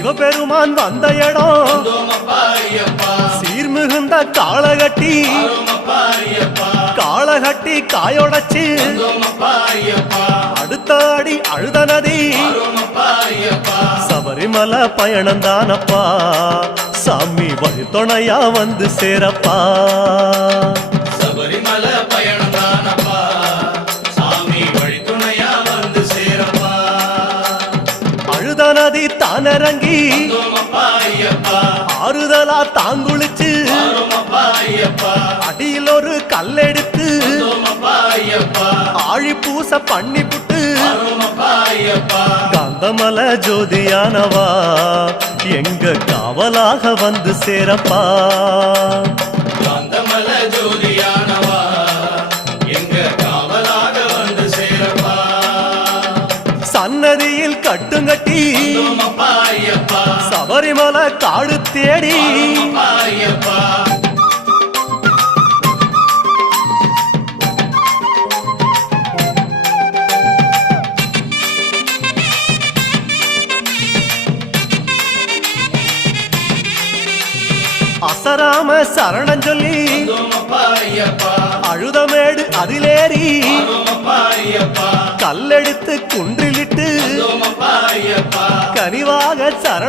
சிவபெருமான் வந்த இடம் சீர்மிகுந்த காளகட்டி காளகட்டி காயோடச்சு அடுத்த அடி அழுத நதி சபரிமலை பயணந்தானப்பா சாமி வழித்துணையா வந்து சேரப்பா சபரிமலை பயணந்தானப்பா சாமி வழித்துணையா வந்து சேரப்பா அழுத நதி தானிறங்கி ஆறுதலா தாங்குளிச்சு அடியில் ஒரு கல்லெடுத்து ஆழி பூச பண்ணி புட்டு காந்தமல ஜோதியானவா எங்க காவலாக வந்து சேரப்பா காந்தமல ஜோதியானவா எங்க காவலாக வந்து சேரப்பா சன்னதியில் கட்டுங்கட்டி சபரிமலை காடு தேடி அசராம சரணம் சொல்லி அழுதமேடு அதிலேறி கல்லெடுத்து குன்றிலிட்டு கனிவாக சரண